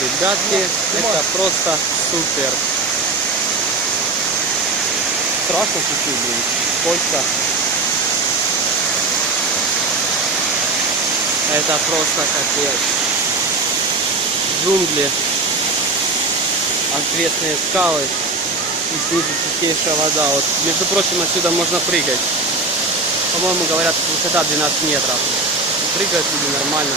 Ребятки, это просто супер. Страшно чуть-чуть, блин. Сколько. Это просто капец. Джунгли, отвесные скалы и снизу чистейшая вода. Вот, между прочим, отсюда можно прыгать. По-моему, говорят, высота 12 метров. Прыгают люди нормально.